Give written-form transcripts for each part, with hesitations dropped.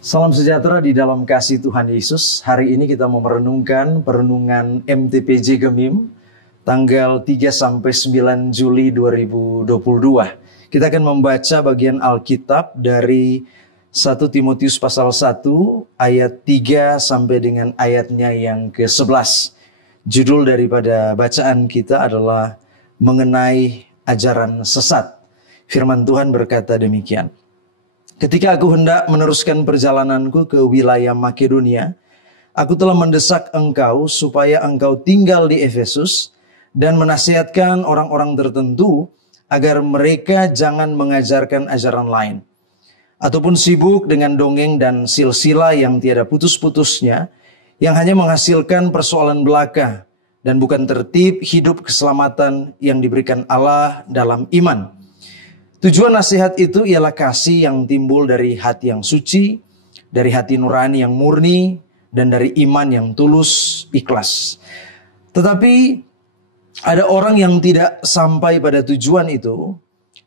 Salam sejahtera di dalam kasih Tuhan Yesus. Hari ini kita mau merenungkan perenungan MTPJ Gemim tanggal 3-9 Juli 2022. Kita akan membaca bagian Alkitab dari 1 Timotius pasal 1 ayat 3 sampai dengan ayatnya yang ke-11. Judul daripada bacaan kita adalah mengenai ajaran sesat. Firman Tuhan berkata demikian. Ketika aku hendak meneruskan perjalananku ke wilayah Makedonia, aku telah mendesak engkau supaya engkau tinggal di Efesus dan menasihatkan orang-orang tertentu agar mereka jangan mengajarkan ajaran lain, ataupun sibuk dengan dongeng dan silsilah yang tiada putus-putusnya, yang hanya menghasilkan persoalan belaka dan bukan tertib hidup keselamatan yang diberikan Allah dalam iman. Tujuan nasihat itu ialah kasih yang timbul dari hati yang suci, dari hati nurani yang murni, dan dari iman yang tulus, ikhlas. Tetapi ada orang yang tidak sampai pada tujuan itu,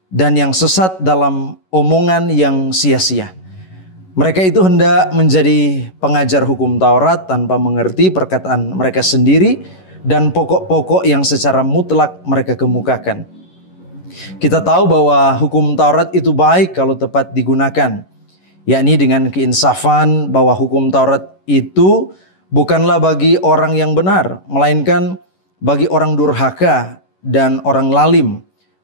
dan yang sesat dalam omongan yang sia-sia. Mereka itu hendak menjadi pengajar hukum Taurat tanpa mengerti perkataan mereka sendiri, dan pokok-pokok yang secara mutlak mereka kemukakan. Kita tahu bahwa hukum Taurat itu baik kalau tepat digunakan, yakni dengan keinsafan bahwa hukum Taurat itu bukanlah bagi orang yang benar, melainkan bagi orang durhaka dan orang lalim,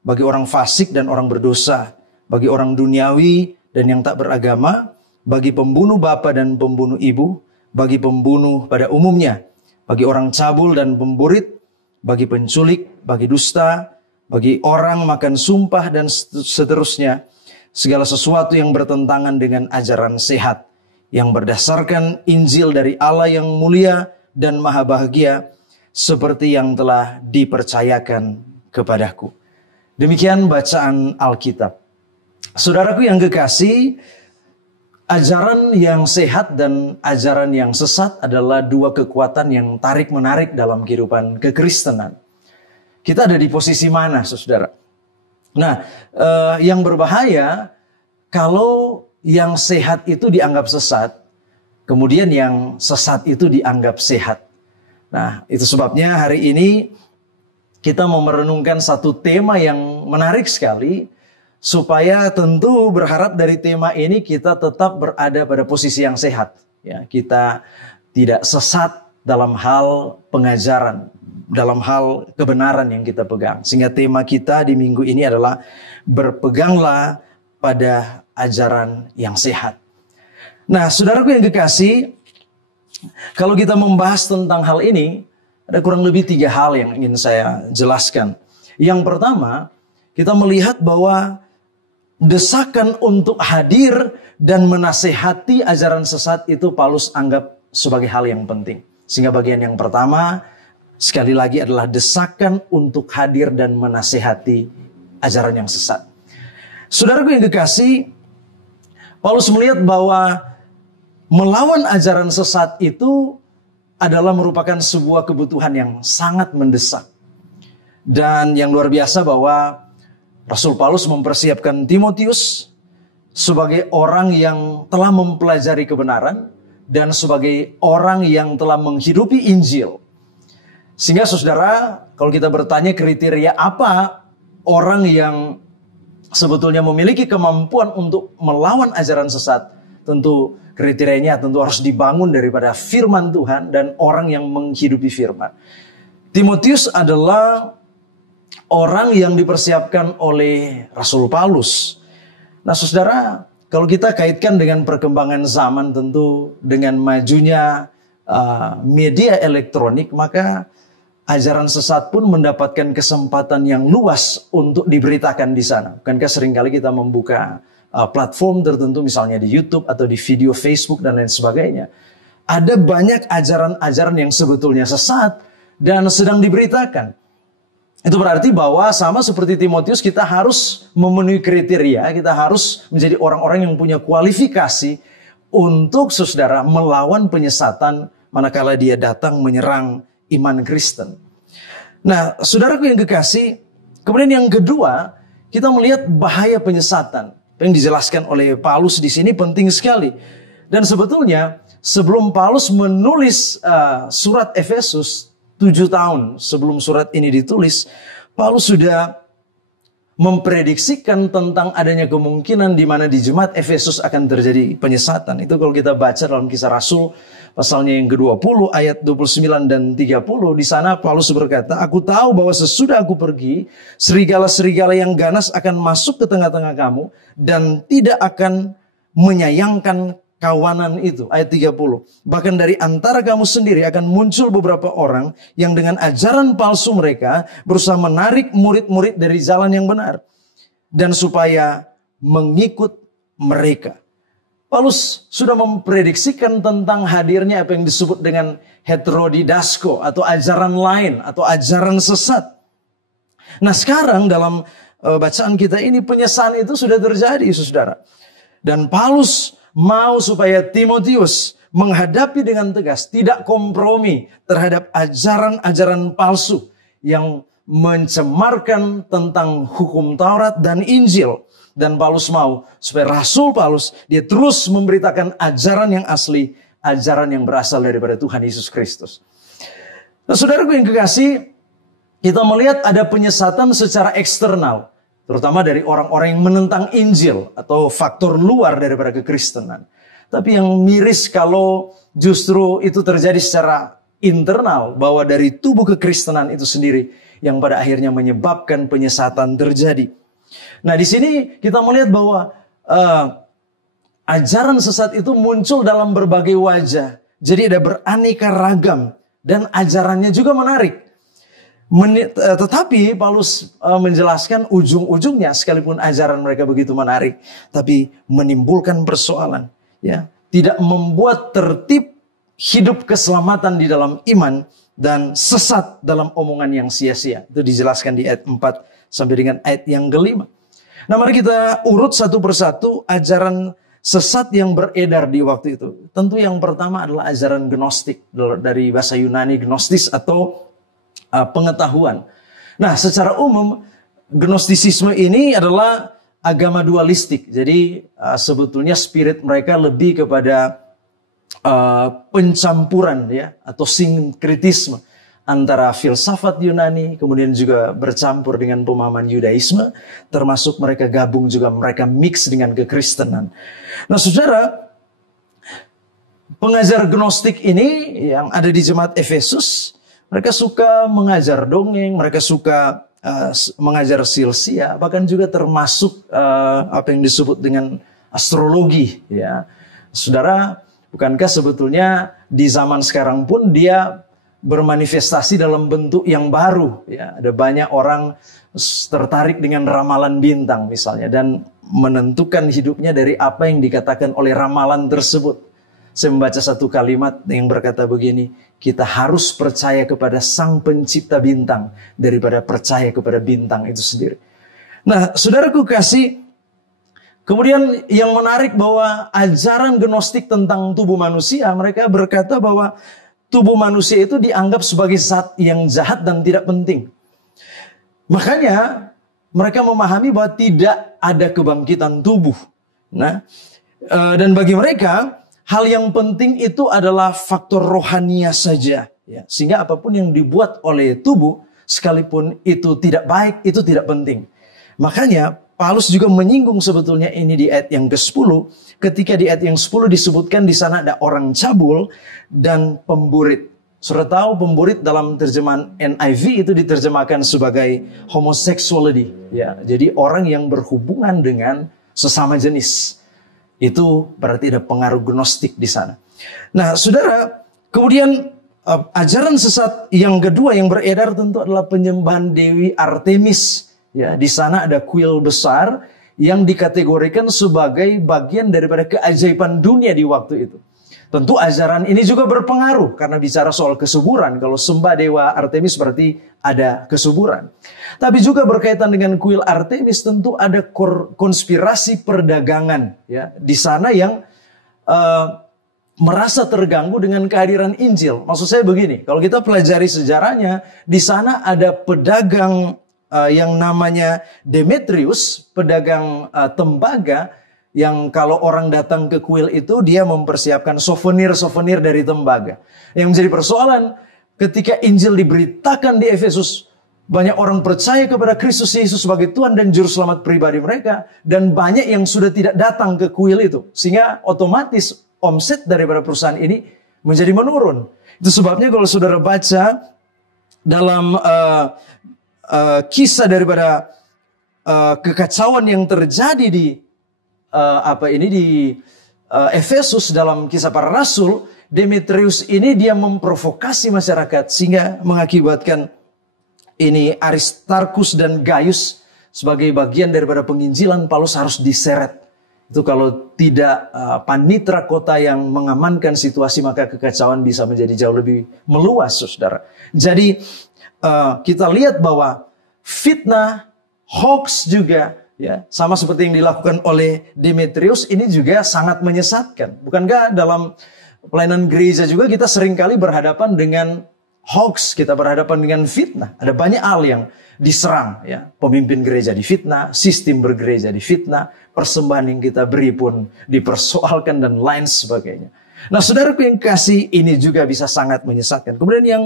bagi orang fasik dan orang berdosa, bagi orang duniawi dan yang tak beragama, bagi pembunuh bapa dan pembunuh ibu, bagi pembunuh pada umumnya, bagi orang cabul dan pemburit, bagi penculik, bagi dusta, bagi orang makan sumpah dan seterusnya, segala sesuatu yang bertentangan dengan ajaran sehat, yang berdasarkan Injil dari Allah yang mulia dan maha bahagia, seperti yang telah dipercayakan kepadaku. Demikian bacaan Alkitab. Saudaraku yang kekasih, ajaran yang sehat dan ajaran yang sesat adalah dua kekuatan yang tarik-menarik dalam kehidupan kekristenan. Kita ada di posisi mana, saudara? Nah, yang berbahaya kalau yang sehat itu dianggap sesat, kemudian yang sesat itu dianggap sehat. Nah, itu sebabnya hari ini kita mau merenungkan satu tema yang menarik sekali, supaya tentu berharap dari tema ini kita tetap berada pada posisi yang sehat. Ya, kita tidak sesat dalam hal pengajaran, dalam hal kebenaran yang kita pegang. Sehingga tema kita di minggu ini adalah berpeganglah pada ajaran yang sehat. Nah, saudaraku yang kekasih, kalau kita membahas tentang hal ini, ada kurang lebih 3 hal yang ingin saya jelaskan. Yang pertama, kita melihat bahwa desakan untuk hadir dan menasehati ajaran sesat itu Paulus anggap sebagai hal yang penting. Sehingga bagian yang pertama, sekali lagi adalah desakan untuk hadir dan menasehati ajaran yang sesat. Saudaraku yang kekasih, Paulus melihat bahwa melawan ajaran sesat itu adalah merupakan sebuah kebutuhan yang sangat mendesak. Dan yang luar biasa bahwa Rasul Paulus mempersiapkan Timotius sebagai orang yang telah mempelajari kebenaran dan sebagai orang yang telah menghidupi Injil. Sehingga saudara, kalau kita bertanya kriteria apa orang yang sebetulnya memiliki kemampuan untuk melawan ajaran sesat, tentu kriterianya tentu harus dibangun daripada firman Tuhan dan orang yang menghidupi firman. Timotius adalah orang yang dipersiapkan oleh Rasul Paulus. Nah saudara, kalau kita kaitkan dengan perkembangan zaman, tentu dengan majunya media elektronik, maka ajaran sesat pun mendapatkan kesempatan yang luas untuk diberitakan di sana. Bukankah seringkali kita membuka platform tertentu, misalnya di YouTube atau di video Facebook dan lain sebagainya. Ada banyak ajaran-ajaran yang sebetulnya sesat dan sedang diberitakan. Itu berarti bahwa sama seperti Timotius, kita harus memenuhi kriteria, kita harus menjadi orang-orang yang punya kualifikasi untuk saudara melawan penyesatan manakala dia datang menyerang iman Kristen. Nah, saudaraku yang kekasih, kemudian yang kedua, kita melihat bahaya penyesatan. Yang dijelaskan oleh Paulus di sini penting sekali. Dan sebetulnya sebelum Paulus menulis surat Efesus 7 tahun sebelum surat ini ditulis, Paulus sudah memprediksikan tentang adanya kemungkinan di mana di jemaat Efesus akan terjadi penyesatan. Itu kalau kita baca dalam Kisah Rasul pasalnya yang ke-20 ayat 29 dan 30, di sana Paulus berkata, "Aku tahu bahwa sesudah aku pergi, serigala-serigala yang ganas akan masuk ke tengah-tengah kamu dan tidak akan menyayangkan kawanan itu." Ayat 30. "Bahkan dari antara kamu sendiri akan muncul beberapa orang yang dengan ajaran palsu mereka berusaha menarik murid-murid dari jalan yang benar dan supaya mengikut mereka." Paulus sudah memprediksikan tentang hadirnya apa yang disebut dengan heterodidasko atau ajaran lain atau ajaran sesat. Nah, sekarang dalam bacaan kita ini penyesatan itu sudah terjadi, saudara. Dan Paulus mau supaya Timotius menghadapi dengan tegas, tidak kompromi terhadap ajaran-ajaran palsu yang mencemarkan tentang hukum Taurat dan Injil. Dan Paulus mau supaya Rasul Paulus dia terus memberitakan ajaran yang asli, ajaran yang berasal daripada Tuhan Yesus Kristus. Nah, saudaraku yang kekasih, kita melihat ada penyesatan secara eksternal, terutama dari orang-orang yang menentang Injil atau faktor luar daripada kekristenan. Tapi yang miris kalau justru itu terjadi secara internal, bahwa dari tubuh kekristenan itu sendiri yang pada akhirnya menyebabkan penyesatan terjadi. Nah, di sini kita melihat bahwa ajaran sesat itu muncul dalam berbagai wajah. Jadi ada beraneka ragam dan ajarannya juga menarik. Tetapi Paulus menjelaskan ujung-ujungnya, sekalipun ajaran mereka begitu menarik, tapi menimbulkan persoalan, ya, tidak membuat tertib hidup keselamatan di dalam iman dan sesat dalam omongan yang sia-sia. Itu dijelaskan di ayat 4 sampai dengan ayat yang ke-5. Nah, mari kita urut satu persatu ajaran sesat yang beredar di waktu itu. Tentu yang pertama adalah ajaran gnostik, dari bahasa Yunani gnostis atau pengetahuan. Nah, secara umum gnostisisme ini adalah agama dualistik. Jadi sebetulnya spirit mereka lebih kepada pencampuran, ya, atau sinkretisme antara filsafat Yunani, kemudian juga bercampur dengan pemahaman Yudaisme, termasuk mereka gabung juga, mereka mix dengan kekristenan. Nah, saudara, pengajar gnostik ini yang ada di jemaat Efesus, mereka suka mengajar dongeng, mereka suka mengajar silsia, bahkan juga termasuk apa yang disebut dengan astrologi, ya. Saudara, bukankah sebetulnya di zaman sekarang pun dia bermanifestasi dalam bentuk yang baru, ya. Ada banyak orang tertarik dengan ramalan bintang misalnya dan menentukan hidupnya dari apa yang dikatakan oleh ramalan tersebut. Saya membaca satu kalimat yang berkata begini, kita harus percaya kepada Sang Pencipta bintang daripada percaya kepada bintang itu sendiri. Nah, saudaraku kasih, kemudian yang menarik bahwa ajaran gnostik tentang tubuh manusia, mereka berkata bahwa tubuh manusia itu dianggap sebagai zat yang jahat dan tidak penting. Makanya mereka memahami bahwa tidak ada kebangkitan tubuh. Nah, dan bagi mereka hal yang penting itu adalah faktor rohania saja, ya. Sehingga apapun yang dibuat oleh tubuh, sekalipun itu tidak baik, itu tidak penting. Makanya Paulus juga menyinggung sebetulnya ini di ayat yang ke-10, ketika di ayat yang 10 disebutkan di sana ada orang cabul dan pemburit. Saudara tahu pemburit dalam terjemahan NIV itu diterjemahkan sebagai homosexuality, ya. Jadi orang yang berhubungan dengan sesama jenis. Itu berarti ada pengaruh gnostik di sana. Nah, saudara, kemudian ajaran sesat yang kedua yang beredar tentu adalah penyembahan Dewi Artemis. Ya, di sana ada kuil besar yang dikategorikan sebagai bagian daripada keajaiban dunia di waktu itu. Tentu ajaran ini juga berpengaruh karena bicara soal kesuburan. Kalau sembah Dewa Artemis berarti ada kesuburan. Tapi juga berkaitan dengan kuil Artemis tentu ada konspirasi perdagangan, ya, di sana yang merasa terganggu dengan kehadiran Injil. Maksud saya begini, kalau kita pelajari sejarahnya, di sana ada pedagang yang namanya Demetrius, pedagang tembaga, Yang kalau orang datang ke kuil itu, dia mempersiapkan souvenir-souvenir dari tembaga. Yang menjadi persoalan, ketika Injil diberitakan di Efesus, banyak orang percaya kepada Kristus Yesus sebagai Tuhan dan Juru Selamat pribadi mereka. Dan banyak yang sudah tidak datang ke kuil itu. Sehingga otomatis omset daripada perusahaan ini menjadi menurun. Itu sebabnya kalau saudara baca dalam kisah daripada kekacauan yang terjadi di Efesus dalam Kisah Para Rasul, Demetrius ini dia memprovokasi masyarakat sehingga mengakibatkan ini Aristarkus dan Gaius sebagai bagian daripada penginjilan Paulus harus diseret. Itu kalau tidak panitra kota yang mengamankan situasi, maka kekacauan bisa menjadi jauh lebih meluas, saudara. Jadi kita lihat bahwa fitnah, hoax juga, ya, sama seperti yang dilakukan oleh Demetrius, ini juga sangat menyesatkan. Bukankah dalam pelayanan gereja juga kita seringkali berhadapan dengan hoax, kita berhadapan dengan fitnah. Ada banyak hal yang diserang, ya. Pemimpin gereja difitnah, sistem bergereja difitnah, persembahan yang kita beri pun dipersoalkan dan lain sebagainya. Nah, saudaraku yang kasih, ini juga bisa sangat menyesatkan. Kemudian yang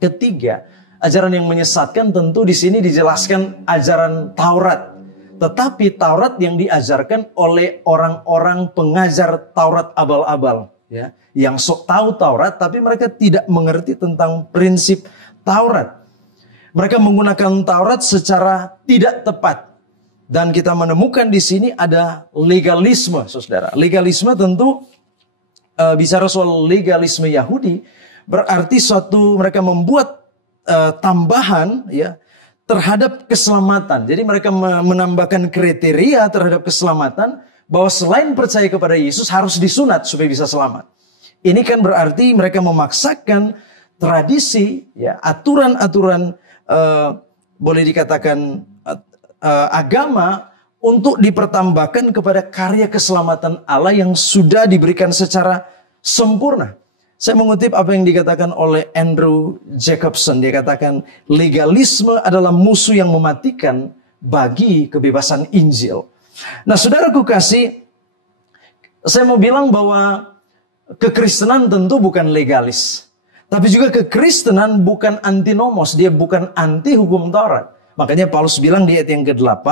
ketiga, ajaran yang menyesatkan tentu di sini dijelaskan ajaran Taurat. Tetapi Taurat yang diajarkan oleh orang-orang pengajar Taurat abal-abal, ya, yang sok tahu Taurat tapi mereka tidak mengerti tentang prinsip Taurat. Mereka menggunakan Taurat secara tidak tepat. Dan kita menemukan di sini ada legalisme, saudara. Legalisme tentu bicara soal legalisme Yahudi berarti suatu mereka membuat tambahan, ya, terhadap keselamatan. Jadi mereka menambahkan kriteria terhadap keselamatan bahwa selain percaya kepada Yesus harus disunat supaya bisa selamat. Ini kan berarti mereka memaksakan tradisi, ya, aturan-aturan boleh dikatakan agama untuk dipertambahkan kepada karya keselamatan Allah yang sudah diberikan secara sempurna. Saya mengutip apa yang dikatakan oleh Andrew Jacobson. Dia katakan legalisme adalah musuh yang mematikan bagi kebebasan Injil. Nah, saudaraku kasih, saya mau bilang bahwa kekristenan tentu bukan legalis. Tapi juga kekristenan bukan antinomos. Dia bukan anti hukum Taurat. Makanya Paulus bilang di ayat yang ke-8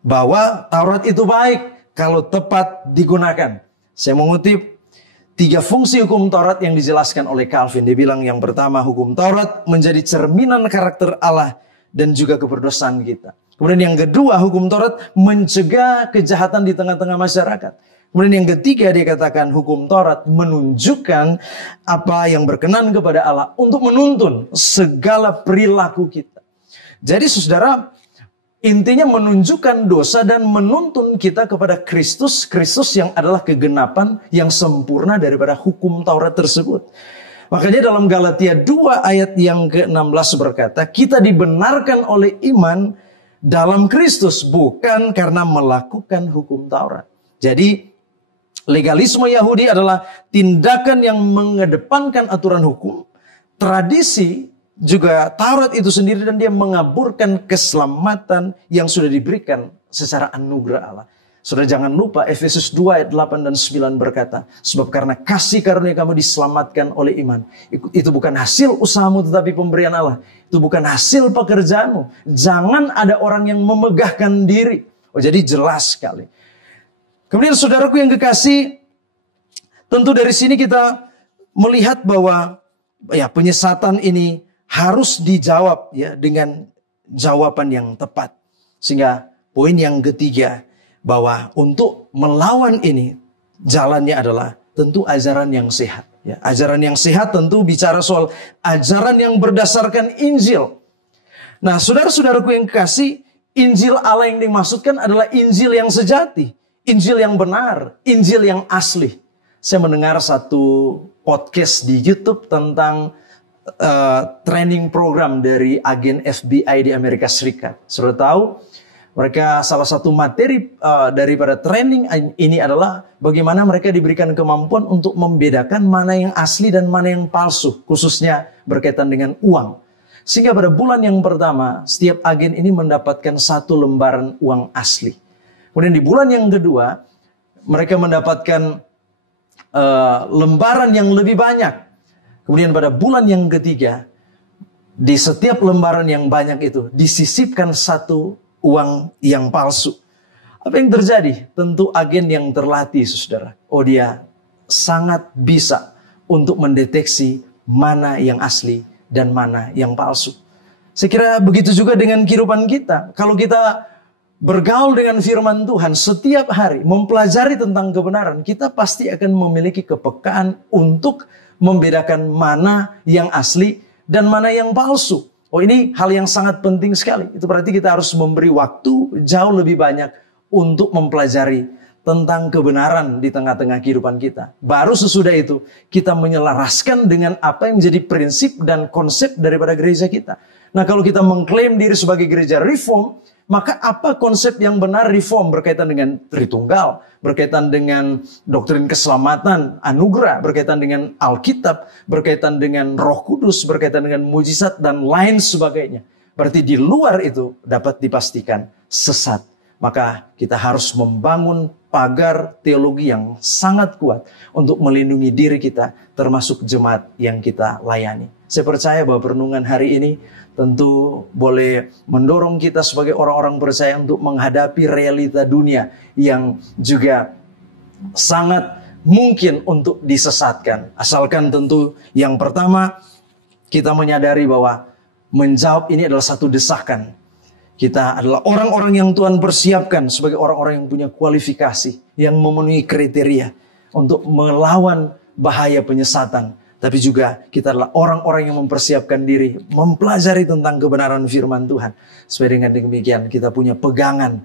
bahwa Taurat itu baik kalau tepat digunakan. Saya mengutip 3 fungsi hukum Taurat yang dijelaskan oleh Calvin. Dia bilang yang pertama, hukum Taurat menjadi cerminan karakter Allah dan juga keberdosaan kita. Kemudian yang kedua, hukum Taurat mencegah kejahatan di tengah-tengah masyarakat. Kemudian yang ketiga, dia katakan hukum Taurat menunjukkan apa yang berkenan kepada Allah untuk menuntun segala perilaku kita. Jadi saudara, intinya menunjukkan dosa dan menuntun kita kepada Kristus. Kristus yang adalah kegenapan yang sempurna daripada hukum Taurat tersebut. Makanya dalam Galatia 2 ayat yang ke-16 berkata, kita dibenarkan oleh iman dalam Kristus, bukan karena melakukan hukum Taurat. Jadi legalisme Yahudi adalah tindakan yang mengedepankan aturan hukum, tradisi, juga Taurat itu sendiri, dan dia mengaburkan keselamatan yang sudah diberikan secara anugerah Allah. Saudara jangan lupa Efesus 2 ayat 8 dan 9 berkata, sebab karena kasih karunia kamu diselamatkan oleh iman. Itu bukan hasil usahamu tetapi pemberian Allah. Itu bukan hasil pekerjaanmu. Jangan ada orang yang memegahkan diri. Oh, jadi jelas sekali. Kemudian saudaraku yang kekasih, tentu dari sini kita melihat bahwa ya penyesatan ini harus dijawab, ya, dengan jawaban yang tepat. Sehingga poin yang ketiga, bahwa untuk melawan ini jalannya adalah tentu ajaran yang sehat. Ya, ajaran yang sehat tentu bicara soal ajaran yang berdasarkan Injil. Nah, saudara-saudaraku yang kekasih, Injil Allah yang dimaksudkan adalah Injil yang sejati, Injil yang benar, Injil yang asli. Saya mendengar satu podcast di YouTube tentang training program dari agen FBI di Amerika Serikat. Sudah tahu, mereka salah satu materi daripada training ini adalah bagaimana mereka diberikan kemampuan untuk membedakan mana yang asli dan mana yang palsu, khususnya berkaitan dengan uang. Sehingga pada bulan yang pertama, setiap agen ini mendapatkan 1 lembaran uang asli. Kemudian di bulan yang kedua, mereka mendapatkan lembaran yang lebih banyak. Kemudian pada bulan yang ketiga, di setiap lembaran yang banyak itu disisipkan satu uang yang palsu. Apa yang terjadi? Tentu agen yang terlatih, saudara. Oh, dia sangat bisa untuk mendeteksi mana yang asli dan mana yang palsu. Saya kira begitu juga dengan kehidupan kita. Kalau kita bergaul dengan firman Tuhan setiap hari, mempelajari tentang kebenaran, kita pasti akan memiliki kepekaan untuk membedakan mana yang asli dan mana yang palsu. Oh, ini hal yang sangat penting sekali. Itu berarti kita harus memberi waktu jauh lebih banyak untuk mempelajari tentang kebenaran di tengah-tengah kehidupan kita. Baru sesudah itu, kita menyelaraskan dengan apa yang menjadi prinsip dan konsep daripada gereja kita. Nah, kalau kita mengklaim diri sebagai gereja reform, maka apa konsep yang benar reform? Berkaitan dengan Tritunggal, berkaitan dengan doktrin keselamatan, anugerah, berkaitan dengan Alkitab, berkaitan dengan Roh Kudus, berkaitan dengan mujizat, dan lain sebagainya. Berarti di luar itu dapat dipastikan sesat. Maka kita harus membangun pagar teologi yang sangat kuat untuk melindungi diri kita, termasuk jemaat yang kita layani. Saya percaya bahwa perenungan hari ini tentu boleh mendorong kita sebagai orang-orang percaya untuk menghadapi realita dunia yang juga sangat mungkin untuk disesatkan. Asalkan tentu yang pertama, kita menyadari bahwa menjawab ini adalah satu desakan. Kita adalah orang-orang yang Tuhan persiapkan sebagai orang-orang yang punya kualifikasi, yang memenuhi kriteria untuk melawan bahaya penyesatan. Tapi juga kita adalah orang-orang yang mempersiapkan diri, mempelajari tentang kebenaran firman Tuhan. Supaya dengan demikian kita punya pegangan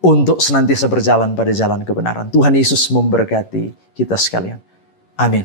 untuk senantiasa berjalan pada jalan kebenaran. Tuhan Yesus memberkati kita sekalian. Amin.